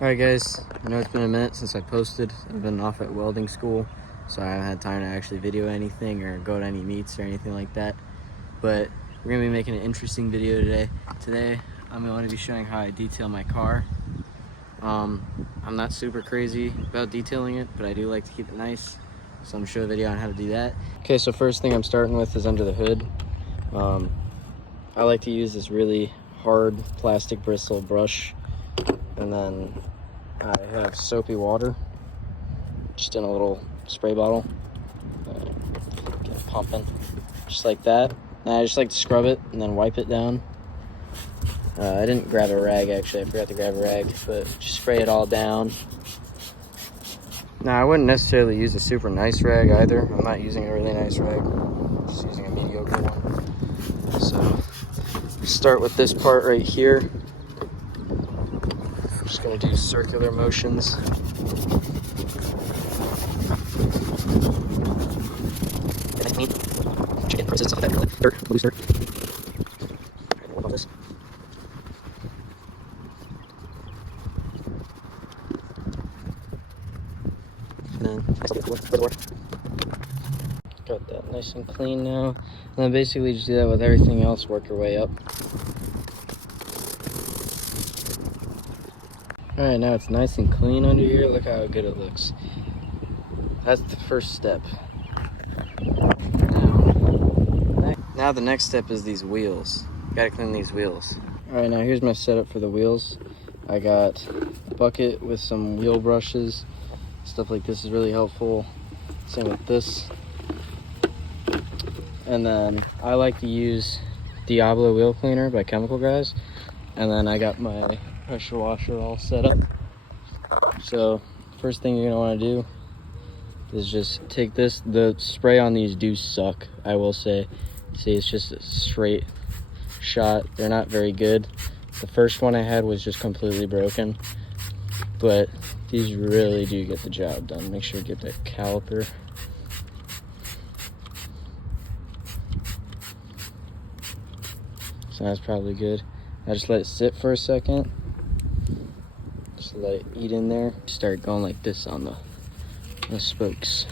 Alright guys, I know it's been a minute since I posted. I've been off at welding school, so I haven't had time to actually video anything or go to any meets or anything like that. But we're going to be making an interesting video today. Today, I'm going to be showing how I detail my car. I'm not super crazy about detailing it, but I do like to keep it nice. So I'm going to show a video on how to do that. Okay, so first thing I'm starting with is under the hood. I like to use this really hard plastic bristle brush, and then I have soapy water just in a little spray bottle. Get it pumping just like that. And I just like to scrub it and then wipe it down. I didn't grab a rag, actually. I forgot to grab a rag, but just spray it all down. Now, I wouldn't necessarily use a super nice rag either. I'm not using a really nice rag. I'm just using a mediocre one. So, start with this part right here. I'm just going to do circular motions. Chicken process of that dirt, loose dirt. What about this? And then got that nice and clean now. And then basically just do that with everything else, work your way up. Alright, now it's nice and clean under here. Look how good it looks. That's the first step. Now the next step is these wheels. Gotta clean these wheels. Alright, now here's my setup for the wheels. I got a bucket with some wheel brushes. Stuff like this is really helpful. Same with this. And then I like to use Diablo Wheel Cleaner by Chemical Guys. And then I got my pressure washer all set up. So first thing you're gonna wanna do is just take this. The spray on these do suck, I will say. See, it's just a straight shot. They're not very good. The first one I had was just completely broken, but these really do get the job done. Make sure you get that caliper. So that's probably good. I just let it sit for a second. Just let it eat in there. Start going like this on the spokes.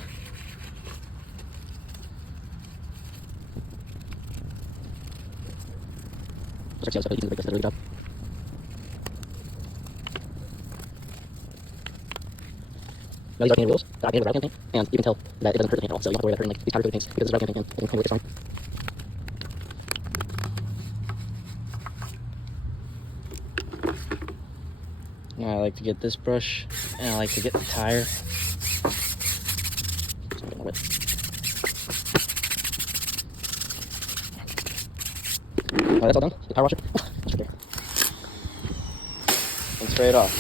Now you start painting wheels, I painted with rubber paint, and you can tell that it doesn't hurt the paint at all, so you don't have to worry about hurting like these powder coated paints because it's rubber paint and you can work it on. Now I like to get this brush, and I like to get the tire. That's all done. The power washer. That's right there. And spray it off.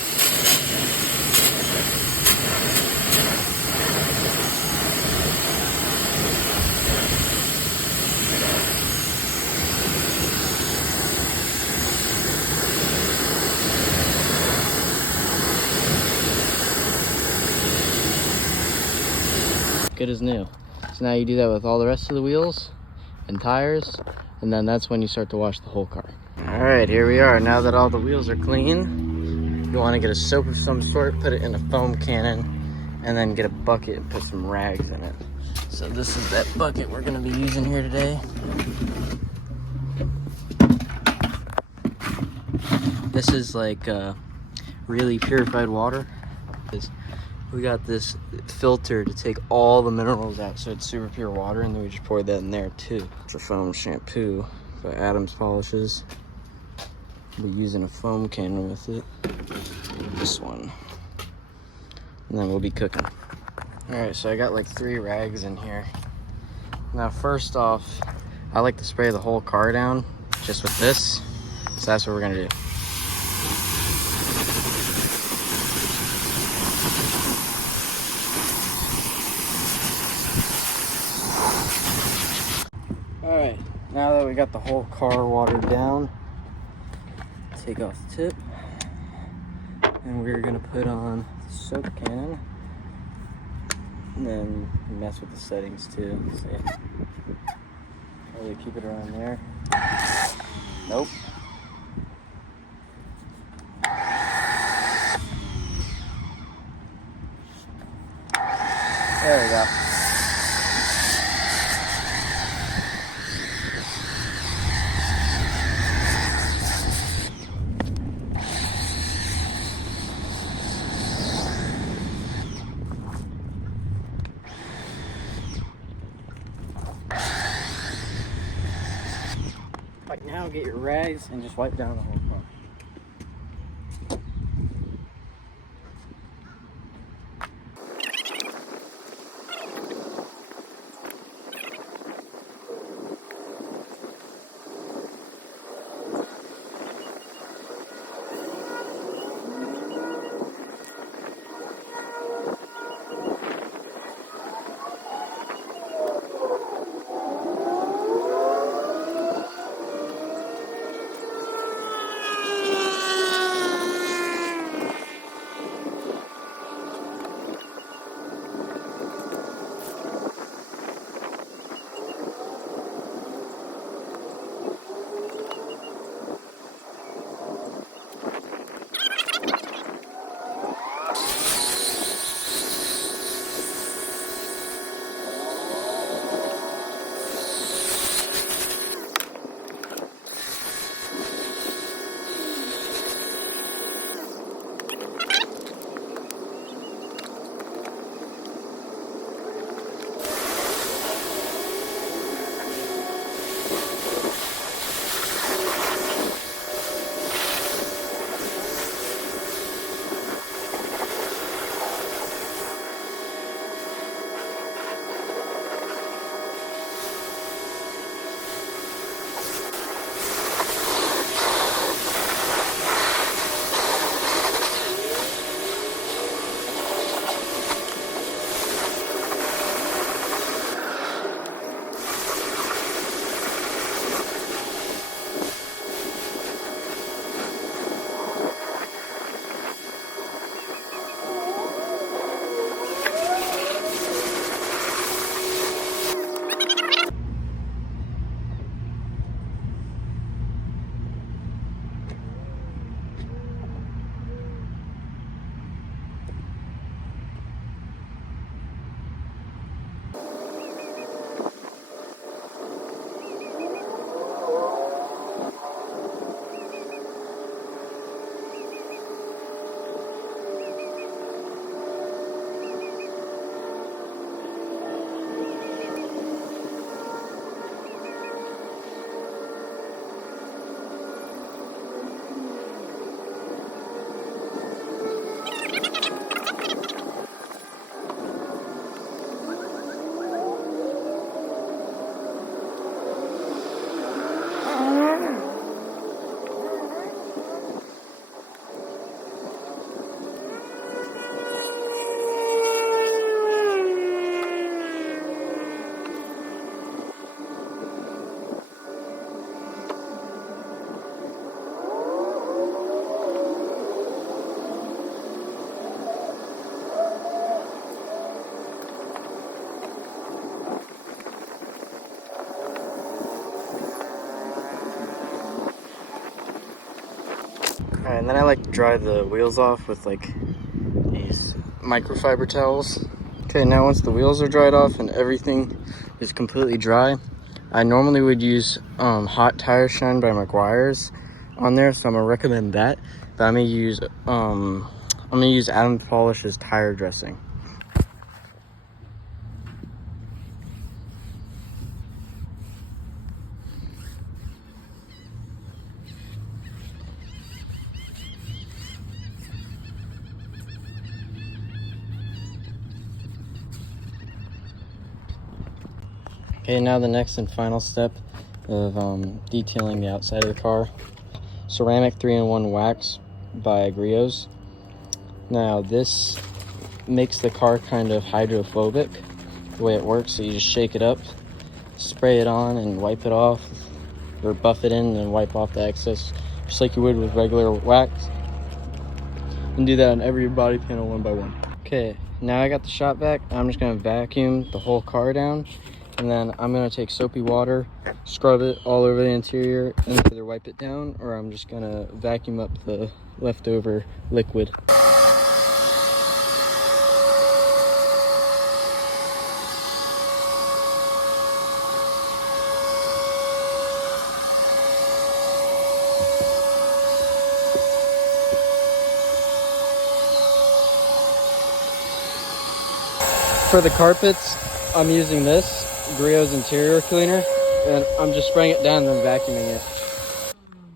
Good as new. So now you do that with all the rest of the wheels and tires, and then that's when you start to wash the whole car. All right, here we are. Now that all the wheels are clean, you want to get a soap of some sort, put it in a foam cannon, and then get a bucket and put some rags in it. So this is that bucket we're going to be using here today. This is like really purified water. We got this filter to take all the minerals out, so it's super pure water, and then we just pour that in there too. It's a foam shampoo by Adams Polishes. We'll be using a foam cannon with it. This one. And then we'll be cooking. Alright, so I got like 3 rags in here. Now first off, I like to spray the whole car down just with this. So that's what we're gonna do. Alright, now that we got the whole car watered down, take off the tip, and we're gonna put on the soap cannon, and then mess with the settings too. See, probably keep it around there. Nope. There we go. Right now, get your rags and just wipe down the whole car. Alright, and then I like to dry the wheels off with like these microfiber towels. Okay, now once the wheels are dried off and everything is completely dry, I normally would use Hot Tire Shine by Meguiar's on there, so I'm gonna recommend that. But I'm gonna use Adam Polish's tire dressing. Okay, now the next and final step of detailing the outside of the car. Ceramic 3-in-1 wax by Griot's. Now this makes the car kind of hydrophobic. The way it works, so you just shake it up, spray it on and wipe it off, or buff it in and wipe off the excess, just like you would with regular wax. And do that on every body panel one by one. Okay, now I got the shop vac. I'm just gonna vacuum the whole car down, and then I'm gonna take soapy water, scrub it all over the interior, and either wipe it down, or I'm just gonna vacuum up the leftover liquid. For the carpets, I'm using this Brio's interior cleaner, and I'm just spraying it down and then vacuuming it.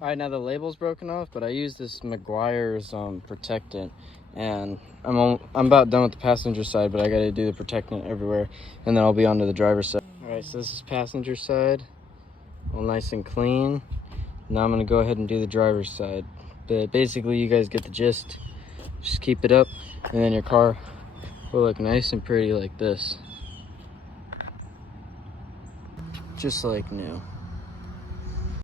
All right, now the label's broken off, but I use this Meguiar's protectant, and I'm about done with the passenger side, but I got to do the protectant everywhere, and then I'll be onto the driver's side. All right, so this is passenger side, all nice and clean. Now I'm gonna go ahead and do the driver's side, but basically you guys get the gist. Just keep it up, and then your car will look nice and pretty like this, just like new.